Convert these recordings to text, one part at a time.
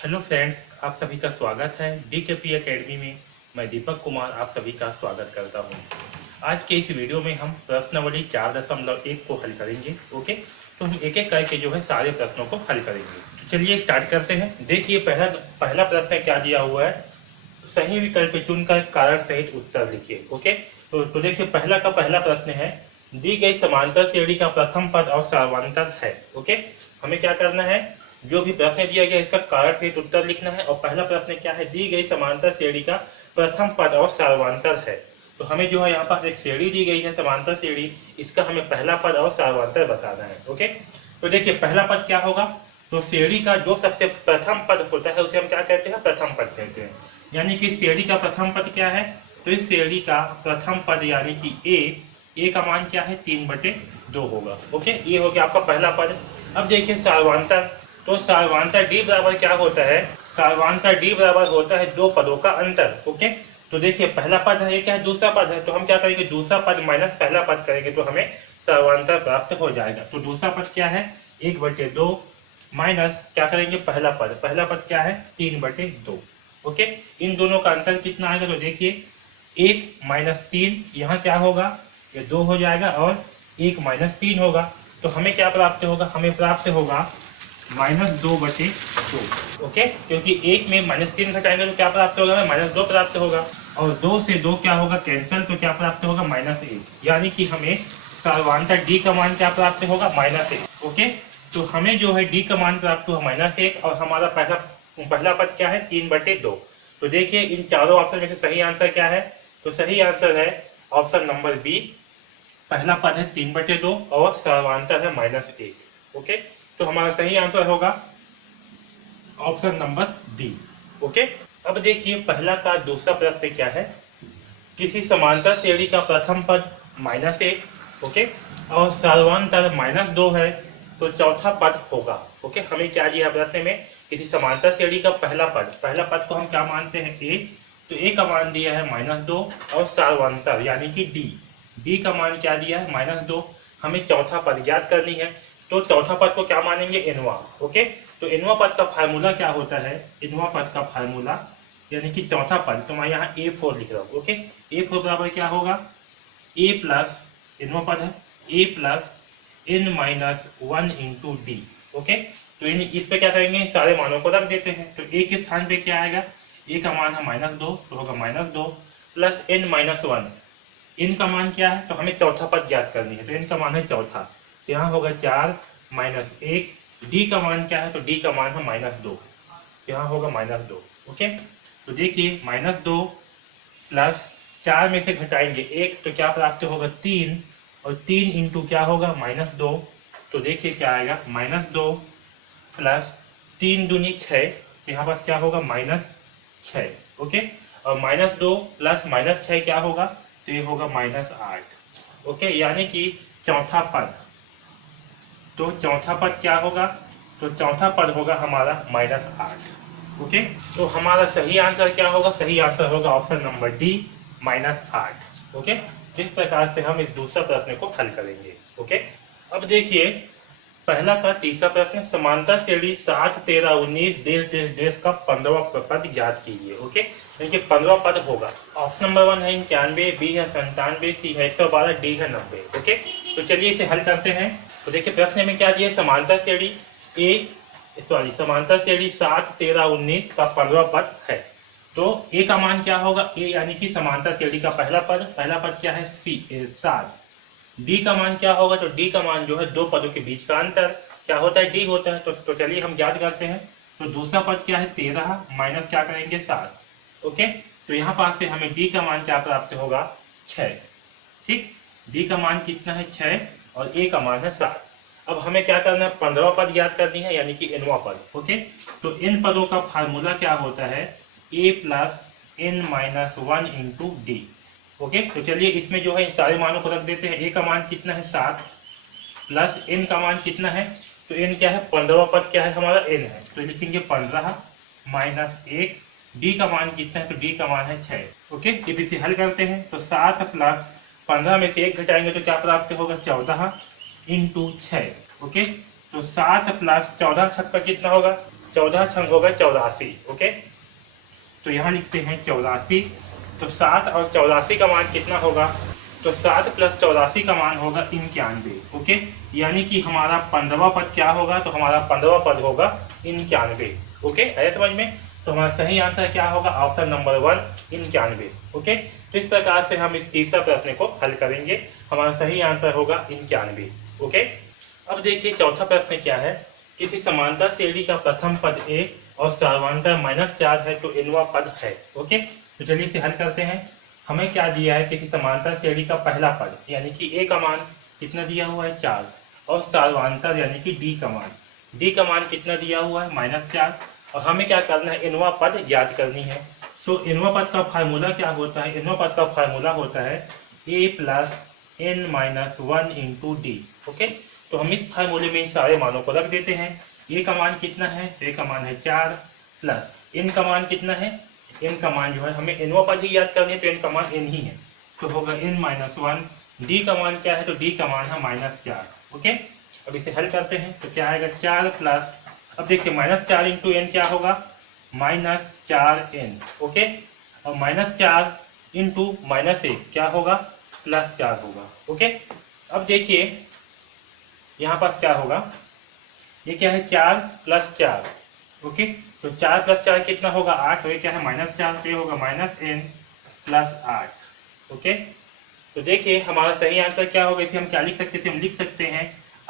Hello friends, आप सभी का स्वागत है डीकेपी एकेडमी में। मैं दीपक कुमार आप सभी का स्वागत करता हूं। आज के इस वीडियो में हम प्रश्नावली 4.1 को हल करेंगे। ओके, तो हम एक एक करके जो है सारे प्रश्नों को हल करेंगे। तो चलिए स्टार्ट करते हैं। देखिए पहला प्रश्न क्या दिया हुआ है, सही विकल्प चुनकर कारण सहित उत्तर लिखिए। ओके, तो देखिए पहला का पहला प्रश्न है, दी गई समांतर श्रेणी का प्रथम पद और सर्वांतर है। ओके, हमें क्या करना है, जो भी प्रश्न दिया गया इसका कारण सहित उत्तर लिखना है। और पहला प्रश्न क्या है, दी गई समांतर श्रेणी का प्रथम पद और सर्वांतर है। तो हमें जो है यहाँ पास एक श्रेणी दी गई है, समांतर श्रेणी, इसका हमें पहला पद और सर्वांतर बताना है। ओके, तो देखिए पहला पद क्या होगा, तो श्रेणी का जो सबसे प्रथम पद होता है उसे हम क्या कहते हैं, प्रथम पद कहते हैं। यानी कि श्रेणी का प्रथम पद क्या है, तो इस श्रेणी का प्रथम पद यानी कि ए का मान क्या है, 3/2 होगा। ओके, ये हो गया आपका पहला पद। अब देखिए सर्वांतर, तो सर्वांतर डी बराबर क्या होता है, सर्वांतर डी बराबर होता है दो पदों का अंतर। ओके, तो देखिए पहला पद है, ये क्या है, दूसरा पद है, तो हम क्या करेंगे, दूसरा पद माइनस पहला पद करेंगे तो हमें सर्वांतर प्राप्त हो जाएगा। तो दूसरा पद क्या है, 1/2 माइनस क्या करेंगे, पहला पद क्या है, 3/2। ओके, इन दोनों का अंतर कितना आएगा, तो देखिए 1 - 3, यहाँ क्या होगा, ये 2 हो जाएगा और 1 - 3 होगा। तो हमें क्या प्राप्त होगा, हमें प्राप्त होगा -2/2। ओके, क्योंकि 1 में -3 घटाएंगे तो क्या प्राप्त होगा, हमें -2 प्राप्त होगा। और 2 से 2 क्या होगा, कैंसिल, तो क्या प्राप्त होगा, -1। यानी कि हमें सर्वांतर डी का मान क्या प्राप्त होगा, -1। ओके, तो हमें जो है डी का मान प्राप्त हुआ -1 और हमारा पहला पद क्या है, 3/2। तो देखिए इन चारों ऑप्शन में से सही आंसर क्या है, तो सही आंसर है ऑप्शन नंबर बी। पहला पद है 3/2 और सर्वांतर है -1। ओके, तो हमारा सही आंसर होगा ऑप्शन नंबर डी। ओके, अब देखिए पहला का दूसरा प्रश्न क्या है, किसी समांतर श्रेणी का प्रथम पद -1, ओके, और सर्वांतर -2 है, तो चौथा पद होगा। ओके, हमें क्या दिया प्रश्न में, किसी समांतर श्रेणी का पहला पद को हम क्या मानते हैं, ए, तो ए का मान दिया है -2 और सर्वांतर यानी कि डी का मान क्या दिया है, -2। हमें चौथा पद ज्ञात करनी है, तो चौथा पद को क्या मानेंगे, एनवा। ओके, तो एनवा पद का फार्मूला क्या होता है, एनवा पद का फार्मूला यानी कि चौथा पद, तो मैं यहाँ A4 लिख रहा हूँ। ओके, A4 बराबर क्या होगा, A प्लस, एनवा पद है, A plus n-1 into D. Okay, तो इस पे क्या करेंगे, सारे मानों को रख देते हैं। तो A के स्थान पे क्या आएगा, A का मान है -2, तो होगा -2 प्लस n-1। इन का मान क्या है, तो हमें चौथा पद ज्ञात करनी है, तो इनका मान है चौथा, तो यहाँ होगा 4 - 1। डी का मान क्या है, तो डी का मान है -2, यहाँ होगा -2। ओके, तो देखिए -2 प्लस 4 में से घटाएंगे 1, तो क्या प्राप्त होगा, 3, और 3 इंटू क्या होगा, -2। तो देखिए क्या आएगा, -2 प्लस 3 दूनी 6, तो यहाँ पर क्या होगा, -6। ओके, और -2 प्लस -6 क्या होगा, तो ये होगा -8। ओके, यानी कि चौथा पद, तो चौथा पद क्या होगा, तो चौथा पद होगा हमारा -8। ओके, तो हमारा सही आंसर क्या होगा, सही आंसर होगा ऑप्शन नंबर डी, -8। ओके, जिस प्रकार से हम इस दूसरा प्रश्न को हल करेंगे। ओके, अब देखिए पहला का तीसरा प्रश्न, समांतर श्रेणी 7, 13, 19 देश का 15वां पद ज्ञात कीजिए। ओके, यानी कि 15वां पद होगा। ऑप्शन नंबर 1 है 91, बी है 97, सी है 112, डी है 90। ओके, तो चलिए इसे हल करते हैं। तो देखिए प्रश्न में क्या दिया, समांतर श्रेणी समांतर श्रेणी 7, 13, 19 का 15वां पद है। तो ए का मान क्या होगा, ए यानी कि समांतर श्रेणी का पहला पद क्या है, 7। डी का मान क्या होगा, तो डी का मान जो है दो पदों के बीच का अंतर क्या होता है, डी होता है। तो चलिए हम ज्ञात करते हैं। तो दूसरा पद क्या है, 13 माइनस क्या करेंगे, 7। ओके, तो यहाँ पास से हमें डी का मान क्या प्राप्त होगा, 6। ठीक, डी का मान कितना है, 6, और ए का मान है 7। अब हमें क्या करना है, 15वां पद ज्ञात करनी है यानी कि एनवा पद। ओके, तो इन पदों का फार्मूला क्या होता है, A plus n-1 into D. Okay, तो चलिए इसमें जो है इन सारे मानों को रख देते हैं। ए का मान कितना है, 7, प्लस एन का मान कितना है, तो एन क्या है, 15वां पद क्या है हमारा, एन है, तो लिखेंगे 15 माइनस 1। डी का मान कितना है, तो डी का मान है 6। ओके, जब इसे हल करते हैं तो 7 प्लस 15 में से 1 घटाएंगे तो क्या प्राप्त होगा, 14 इंटू 6। ओके, तो 7 प्लस 14 छक्का कितना होगा, 14 छंग होगा 84। ओके, तो यहाँ लिखते हैं 84। तो 7 और 84 का मान कितना होगा? तो 7 प्लस 84 का मान होगा 91। ओके, यानी कि हमारा 15वां पद क्या होगा? तो हमारा 15वां पद होगा 91। ओके, आया समझ में? तो हमारा सही आंसर क्या होगा? Option number 1, 91। ओके, तो इस प्रकार से हम इस तीसरा प्रश्न को हल करेंगे। हमारा सही आंसर होगा 91। ओके, अब देखिए चौथा प्रश्न क्या है। किसी समांतर श्रेणी का प्रथम पद ए और सर्वांतर -4 है तो इनवा पद है। ओके, तो चलिए इसे हल करते हैं। हमें क्या दिया है? किसी समांतर श्रेणी का पहला पद यानी कि ए का मान कितना दिया हुआ है? 4, और सर्वांतर यानी कि डी का मान कितना दिया हुआ है? -4। और हमें क्या करना है? इनवा पद याद करनी है। सो इनवा पद का फार्मूला क्या होता है? इनवा पद का फार्मूला होता है a plus n minus 1 into D. Okay, तो हम इस फार्मूले में इन सारे मानों को रख देते हैं। a का मान कितना है? a का मान है 4, प्लस n का मान कितना है? n का मान जो है हमें इनवा पद ही याद करनी है, तो n का मान n ही है, तो होगा n माइनस 1। d का मान क्या है? तो d का मान है -4। ओके, अब इसे हल करते हैं तो क्या आएगा? 4 प्लस, अब देखिए -4 इंटू n क्या होगा? -4n। ओके, और -4 इंटू -1 क्या होगा? +4 होगा। ओके, अब देखिए यहाँ पास क्या होगा? ये क्या है? 4 + 4। ओके, तो 4 + 4 कितना होगा? 8। और ये क्या है? -4, तो ये होगा -n + 8। ओके, तो देखिए हमारा सही आंसर क्या होगा? इसे हम क्या लिख सकते थे? हम लिख सकते हैं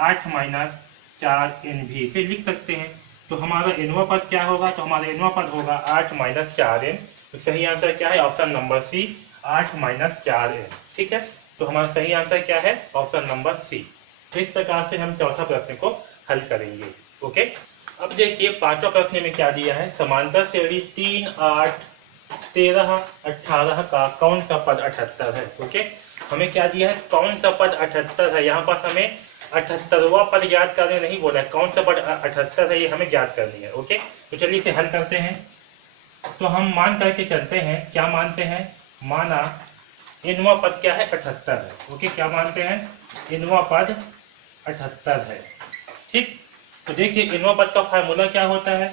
8 - 4n भी इसे लिख सकते हैं। तो हमारा इनवा पद क्या होगा? तो हमारा इनवा पद होगा 8 - 4n। तो सही आंसर क्या है? Option number C, 8 - 4n। ठीक है, तो हमारा सही आंसर क्या है? Option number C. तो इस प्रकार से हम चौथा प्रश्न को हल करेंगे। ओके, अब देखिए पांचवा प्रश्न में क्या दिया है? समांतर श्रेणी 3, 8, 13, 18 का कौन सा पद 78 है? ओके, हमें क्या दिया है? कौन सा पद 78 है? यहाँ पास हमें 78वां पद ज्ञात करने नहीं बोला है, कौन सा पद 78 है ये हमें ज्ञात करनी है। ओके, तो चलिए इसे हल करते हैं। तो हम मान करके चलते हैं, क्या मानते हैं? माना इनवा पद क्या है? 78 है। ओके, क्या मानते हैं? इनवा पद 78 है। ठीक, तो देखिए इनवा पद का फार्मूला क्या होता है?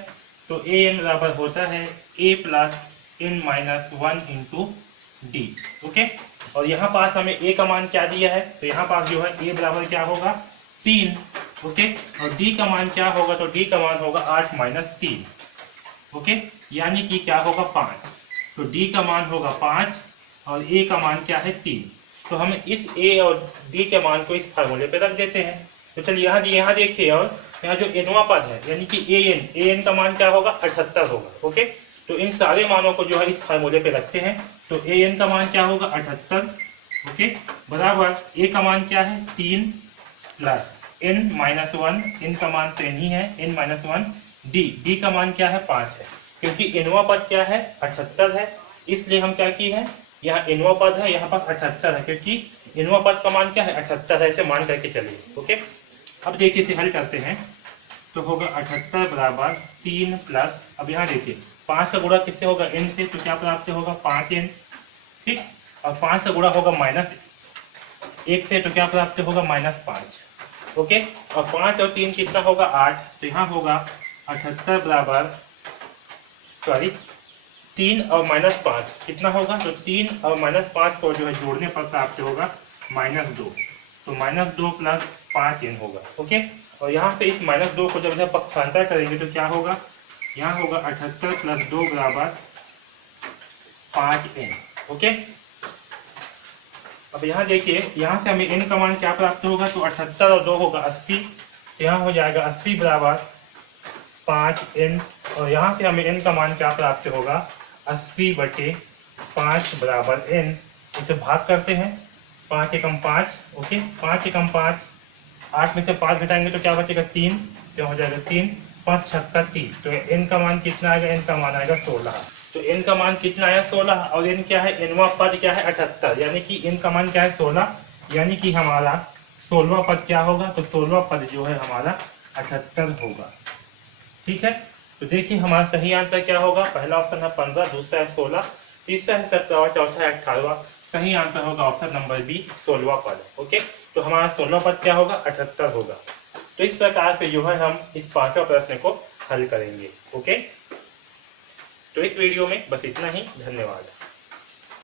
तो ए एन बराबर होता है a plus n minus 1 into D. Okay, और यहाँ पास हमें a का मान क्या दिया है? तो यहाँ पास जो है a बराबर क्या होगा? 3। ओके, और d का मान क्या होगा? तो d का मान होगा 8 - 3। ओके, यानी कि क्या होगा? 5। तो d का मान होगा 5 और a का मान क्या है? 3। तो हम इस a और d के मान को इस फार्मूले पे रख देते हैं। तो चलिए यहाँ देखिए, और यहाँ जो इनवा पद है यानी कि an का मान क्या होगा? 78 होगा। ओके, तो इन सारे मानों को जो है इस फार्मूले पे रखते हैं। तो an का मान क्या होगा? 78। ओके, बराबर a का मान क्या है? 3 प्लस n माइनस 1, n का मान तो n ही है, n माइनस 1, d का मान क्या है? 5 है। क्योंकि इनवा पद क्या है? 78 है, इसलिए हम क्या किए हैं? यहाँ इनवा पद है, यहाँ पास 78 है, क्योंकि इनवा पद का मान क्या है? 78 है, इसे मान करके चलिए। ओके, अब देखिए इसे हल करते हैं तो होगा 78 बराबर 3 प्लस, अब यहाँ देखिए 5 का गुणा किससे होगा? n से, तो क्या प्राप्त होगा? 5n। ठीक, और 5 का गुणा होगा -1 से, तो क्या प्राप्त होगा? -5। ओके, और 5 और 3 कितना होगा? 8। तो यहाँ होगा 78 बराबर, सॉरी 3 और -5 कितना होगा? तो 3 और -5 को जो है जोड़ने पर प्राप्त होगा -2। तो -2 प्लस 5n होगा। ओके, और यहाँ से इस -2 को जब पक्षांतर करेंगे तो क्या होगा? यहाँ होगा 78 प्लस 2 बराबर 5n। ओके, अब यहाँ देखिए, यहाँ से हमें n का मान क्या प्राप्त होगा? तो 78 और 2 होगा 80। तो यहाँ हो जाएगा 80 बराबर 5n, और यहाँ से हमें n का मान क्या प्राप्त होगा? 80/5 बराबर n। इसे भाग करते हैं, 5 एकम 5। ओके, 5 एकम 5, 8 में से 5 घटाएंगे तो क्या बचेगा? 3। तो हो जाएगा 3, 5 छक्का 30। तो n का मान कितना आएगा? n का मान आएगा 16। तो n का मान कितना आया? 16। और n क्या है? nवा पद क्या है? 78, यानी कि n का मान क्या है? 16, यानी कि हमारा 16वां पद क्या होगा? तो 16वां पद जो है हमारा 78 होगा। ठीक है, तो देखिए हमारा सही आंसर क्या होगा? पहला ऑप्शन है 15, दूसरा है 16, तीसरा है 17, चौथा है 18। सही आंसर होगा ऑप्शन नंबर बी, 16वां पद। ओके, तो हमारा 16वां पद क्या होगा? 78 होगा। तो इस प्रकार से जो है हम इस पांचवा प्रश्न को हल करेंगे। ओके, तो इस वीडियो में बस इतना ही। धन्यवाद।